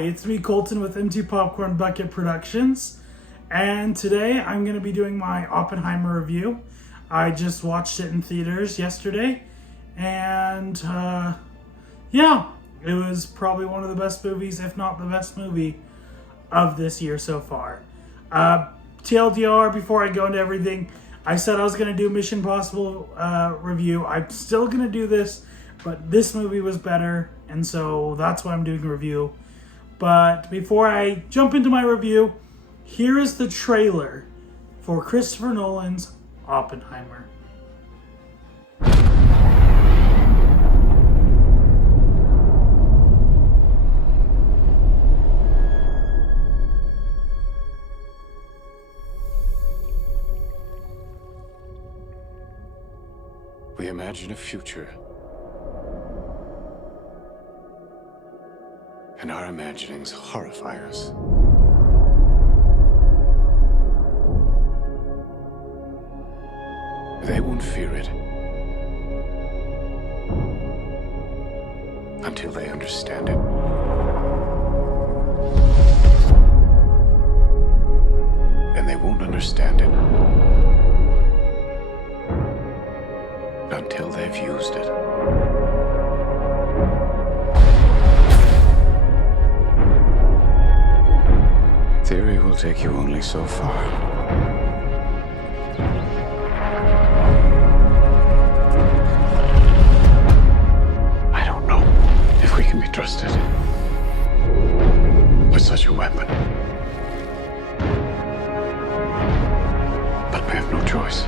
it's me, Colton, with Empty Popcorn Bucket Productions, and today I'm going to be doing my Oppenheimer review. I just watched it in theaters yesterday, and yeah, it was probably one of the best movies, if not the best movie of this year so far. TLDR, before I go into everything, I said I was going to do Mission Impossible review. I'm still going to do this, but this movie was better, and so that's why I'm doing a review. But before I jump into my review, here is the trailer for Christopher Nolan's Oppenheimer. We imagine a future, and our imaginings horrify us. They won't fear it until they understand it. And they won't understand it until they've used it. Theory will take you only so far. I don't know if we can be trusted with such a weapon. But we have no choice.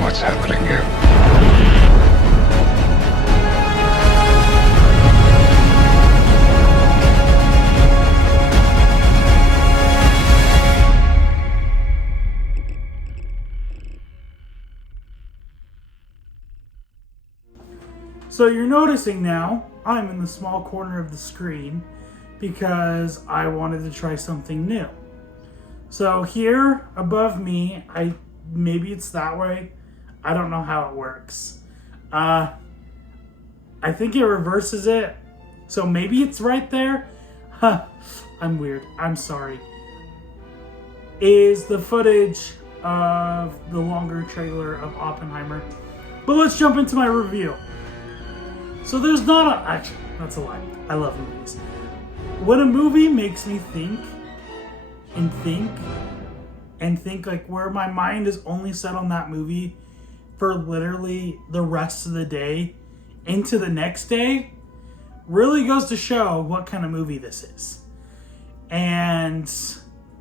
What's happening here? So you're noticing now, I'm in the small corner of the screen because I wanted to try something new. So here above me, maybe it's that way. I don't know how it works. I think it reverses it. So maybe it's right there. Huh. I'm weird. I'm sorry. Is the footage of the longer trailer of Oppenheimer. But let's jump into my review. So there's not a... Actually, that's a lie. I love movies. When a movie makes me think like where my mind is only set on that movie for literally the rest of the day into the next day, really goes to show what kind of movie this is. And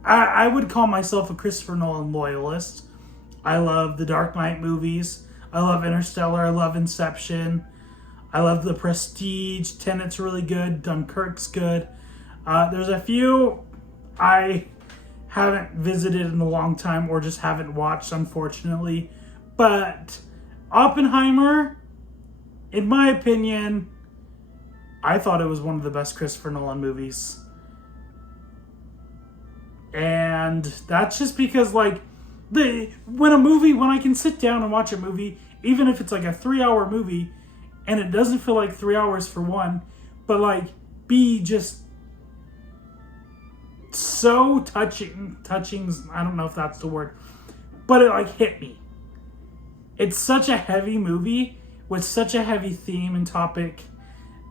I would call myself a Christopher Nolan loyalist. I love the Dark Knight movies. I love Interstellar. I love Inception. I love The Prestige. Tenet's really good. Dunkirk's good. There's a few I haven't visited in a long time or just haven't watched, unfortunately. But Oppenheimer, in my opinion, I thought it was one of the best Christopher Nolan movies. And that's just because, like, when I can sit down and watch a movie, even if it's like a 3-hour movie, and it doesn't feel like 3 hours for one, but like be just so touching, I don't know if that's the word, but it like hit me. It's such a heavy movie with such a heavy theme and topic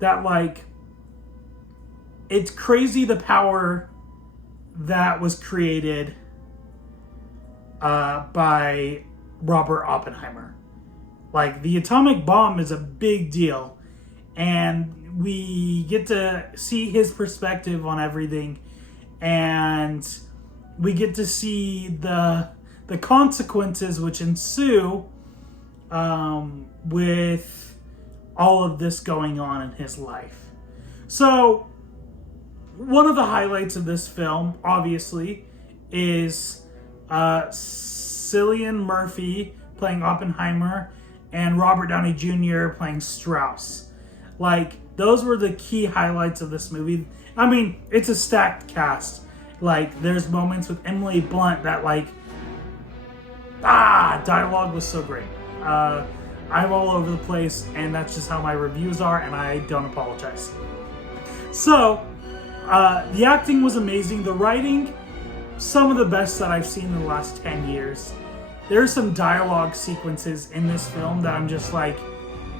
that, like, it's crazy the power that was created by Robert Oppenheimer. Like, the atomic bomb is a big deal, and we get to see his perspective on everything, and we get to see the consequences which ensue with all of this going on in his life. So one of the highlights of this film, obviously, is Cillian Murphy playing Oppenheimer, and Robert Downey Jr. playing Strauss. Like, those were the key highlights of this movie. I mean, it's a stacked cast. Like, there's moments with Emily Blunt that, like, dialogue was so great. I'm all over the place, and that's just how my reviews are, and I don't apologize. So, the acting was amazing. The writing, some of the best that I've seen in the last 10 years. There's some dialogue sequences in this film that I'm just, like,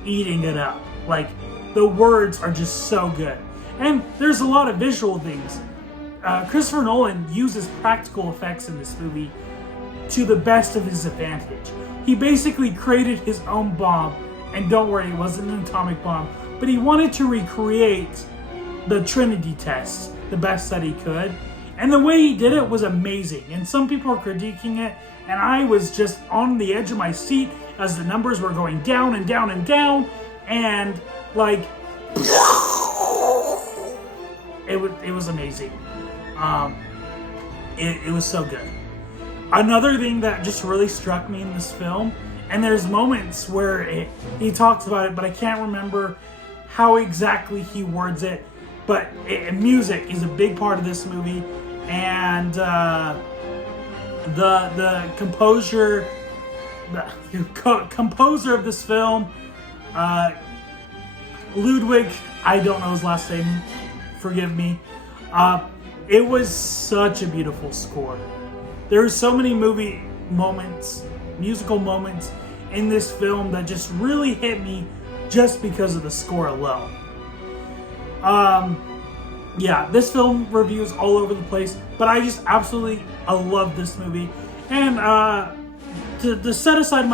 eating it up. Like, the words are just so good. And there's a lot of visual things. Christopher Nolan uses practical effects in this movie to the best of his advantage. He basically created his own bomb, and don't worry, it wasn't an atomic bomb, but he wanted to recreate the Trinity test the best that he could, and the way he did it was amazing. And some people are critiquing it, and I was just on the edge of my seat as the numbers were going down and down and down, and like it was amazing. It was so good. Another thing that just really struck me in this film, and there's moments where he talks about it, but I can't remember how exactly he words it, but music is a big part of this movie, and the composer of this film, Ludwig, I don't know his last name, forgive me. It was such a beautiful score. There are so many musical moments in this film that just really hit me just because of the score alone. Yeah, this film reviews all over the place, but I just absolutely love this movie. And to set aside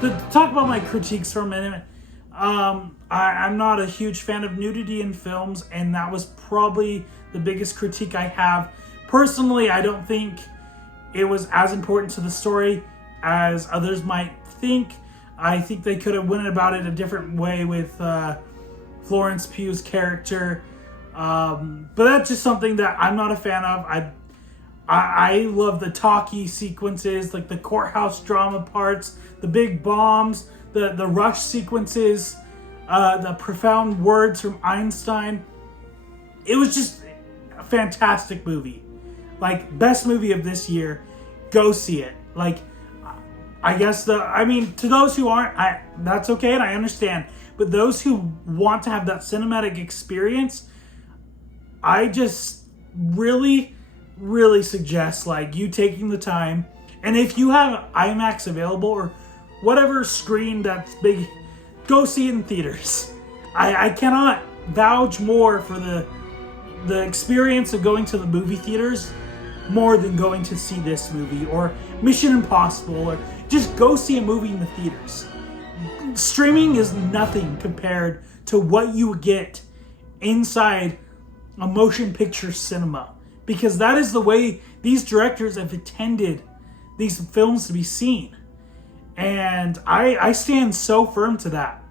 to talk about my critiques for a minute, I'm not a huge fan of nudity in films, and that was probably the biggest critique I have. Personally, I don't think it was as important to the story as others might think. I think they could have went about it a different way with Florence Pugh's character. But that's just something that I'm not a fan of. I love the talkie sequences, like the courthouse drama parts, the big bombs, the rush sequences, the profound words from Einstein. It was just a fantastic movie. Like, best movie of this year. Go see it. Like, I guess to those who aren't, that's okay, and I understand. But those who want to have that cinematic experience, I just really, really suggest, like, you taking the time. And if you have IMAX available or whatever screen that's big, go see it in theaters. I cannot vouch more for the experience of going to the movie theaters more than going to see this movie or Mission Impossible, or just go see a movie in the theaters. Streaming is nothing compared to what you get inside a motion picture cinema, because that is the way these directors have intended these films to be seen, and I stand so firm to that.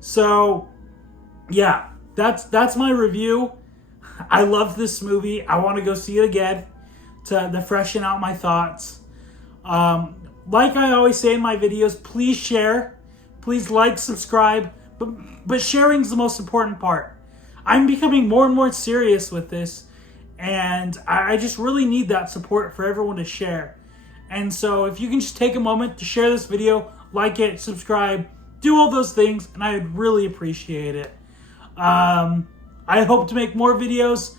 So yeah, that's my review. I love this movie. I want to go see it again to freshen out my thoughts. Like I always say in my videos, please share, please like, subscribe, but sharing's the most important part. I'm becoming more and more serious with this, and I just really need that support for everyone to share. And so if you can just take a moment to share this video, like it, subscribe, do all those things, and I would really appreciate it. I hope to make more videos.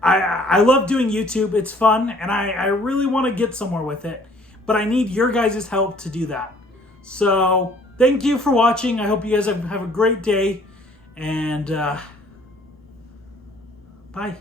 I love doing YouTube. It's fun, and I really want to get somewhere with it. But I need your guys' help to do that. So thank you for watching. I hope you guys have a great day. And bye.